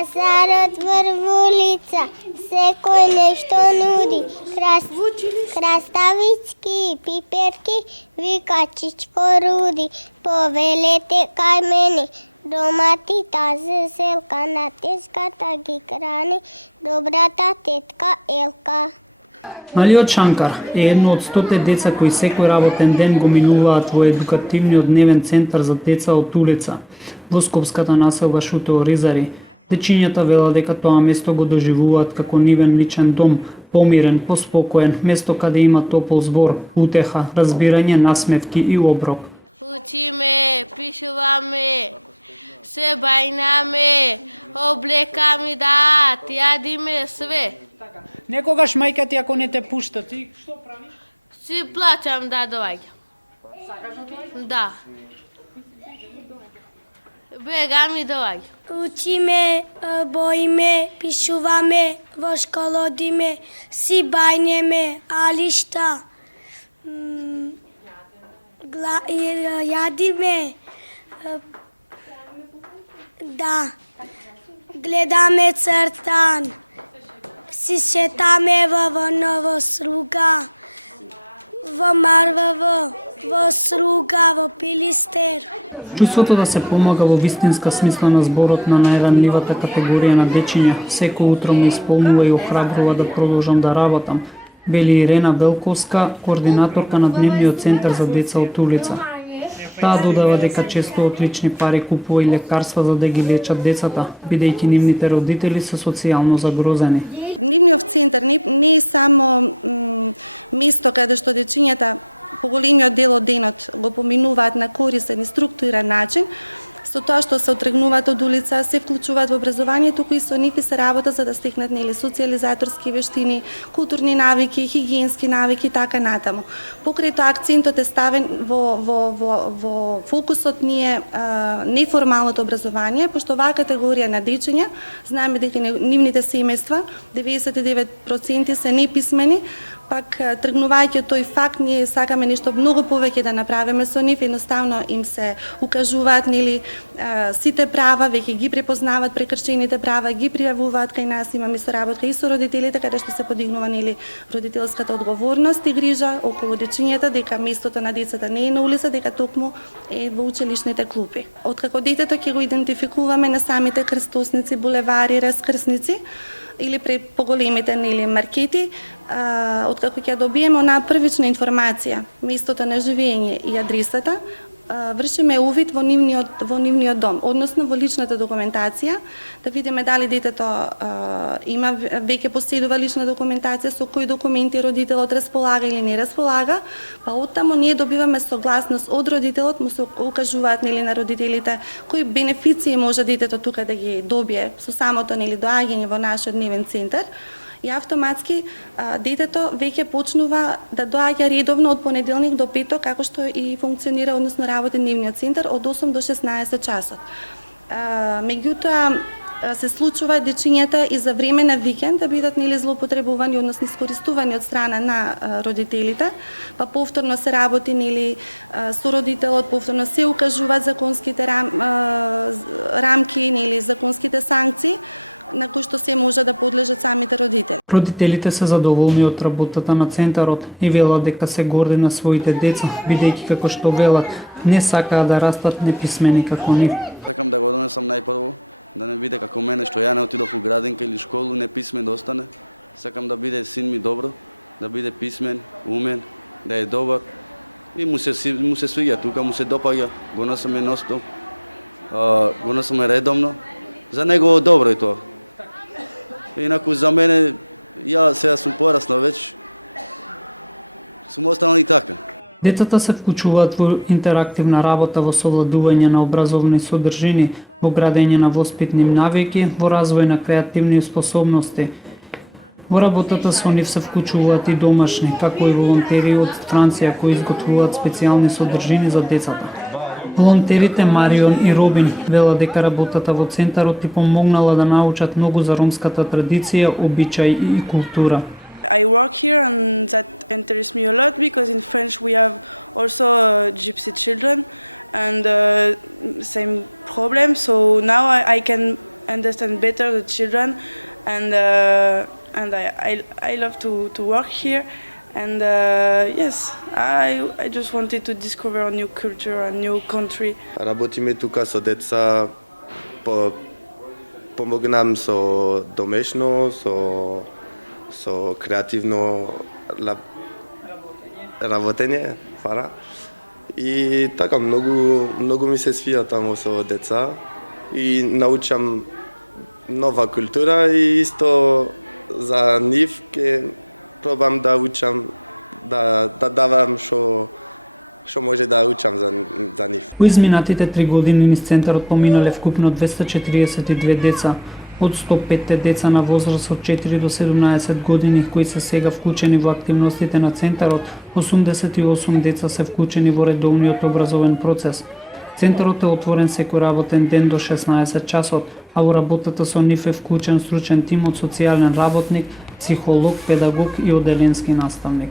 Пазарот врв улица, секој нешто нуди. Краставицки, пиперки, викачичко руди. Повелете кај мене, домати тази селка, на теската ги храни добрата тетка Елка. Малиот Шанкар е едно од 100 деца кои секој работен ден го минуваат во едукативниот дневен центар за деца од улица во скопската населба Шутево Ризари. Дечињата велат дека тоа место го доживуваат како нивен личен дом, помирен, поспокоен, место каде има топол збор, утеха, разбирање, насмевки и оброк. Учиме, пишуваме, се бајнаме, облекаме да, јадиме све. Некогаш мајка ти ако не те пушта, ти што правиш? Си плачам да доаѓам. Сакаш да доаѓаш? Да. Бегам и доаѓам. Учиме, боиме, пишуваме, во школа одиме, си бајнеме, али шта? Јадиме, да, гледаме цртан, си шетаме во Ново Сруга, во Марваво, во Сруга, во Пилистер. Чувството да се помага во вистинска смисла на зборот на најранливата категорија на дечиња секој утро ме исполнува и охрабрува да продолжам да работам, вели Ирена Велковска, координаторка на Дневниот центар за деца од улица. Таа додава дека често од лични пари купува и лекарства за да ги лечат децата, бидејќи нивните родители се социјално загрозени. Дневниот центар не е само место каде што дечињата по големиот дел од денот го поминуваат на корисен и структуриран начин, со тоа што се отргнуваат од улица, се вклучуваат во образованието, кои со нив се работа за да стекнат социјализаторски вештини, културни навики, хигиенски навики, така натаму. Покрај тоа акцентот е ставен во фокусот ние неформалното образование, пошто оваа категорија на дечиња, знаеме дека нивните семејства 99% се неписмени, пак тргнувајќи од тој факт, ние сакаме нешто многу повеќе да направиме со нив, едноставно им се укажуваат сите права, веќе ги препознаваат прекршените права, ги пријавуваат кај нас, имаме соработка и со родителите, каде што се подигнува родителската одговорност и грижа околу дечињата, дека местото на децата не е на улица, дека токму е во училишните клупи. Откако детето ќе го идентификуваме на самите крстосници, булевари, раскрсници, или пред поголемите маркети, откако ќе добиеме онаа првична информација, местото на живење и адресата, вршиме увид во нивниот дом, односно во личната документација, да видиме дали детето има веќе поседува лична документација, со кои документи родителот располага или не располага, па оттаму ние добиваме согласност од родителот, му се укажуваат на родителите кои бенефиции може детето тука да ги добие со самото доаѓање во нашиот дневен центар. И автоматски детето веќе почнува да доаѓа редовно од понеделник до петок, како што и функционира, односно работи дневниот центар од 8 до 16 часот. Меѓутоа се случува дечињата и за време на викенд да бидат злоупотребувани, односно искористувани од страна на родителите, па повторно се работи со родителот, повторно се укажуваат законските рамки, законските санкции, на кои што се може да подлежат самите родители. Родителите се задоволни од работата на центарот и велат дека се горди на своите деца, бидејќи како што велат, не сакаат да растат неписмени како нив. Сакам да го донесам најпрво, да не биде како мене што ја не отидов у градинка или школу, неписмен да остане. Сакам да биде син ми добро, да биде писмен, умен, да е добар и му се свиѓа тука, му се допаѓа, го носаме ностоп, го носаме редовно. За него е добро и тоа. Инаку за мене, ја сега сум пораснал веќе, сум останал и така. Децата се вклучуваат во интерактивна работа во совладување на образовни содржини, во градење на воспитни навики, во развој на креативни способности. Во работата со нив се вклучуваат и домашни, како и волонтери од Франција кои изготвуваат специјални содржини за децата. Волонтерите Марион и Робин велат дека работата во центарот ти помогнала да научат многу за ромската традиција, обичаи и култура. I work here and that interests me a lot because in French we have also gypsy children and same problem. So now I can understand better the children, and I love to work here. And yes, I just wanted to discover a new culture, a new country. Работиме тука со деца, помогнам со домешно, со креативно работење, фара. И така многу ми се свија тамо со деца и научам нова култура и исто за нив ке пробам да учам, да давам што може да учам за нив. Во изминатите 3 години низ центарот поминале вкупно 242 деца. Од 105 деца на возраст од 4 до 17 години кои се сега вклучени во активностите на центарот, 88 деца се вклучени во редовниот образовен процес. Центарот е отворен секој работен ден до 16 часот, а во работата со нив е вклучен стручен тим од социјален работник, психолог, педагог и оделенски наставник.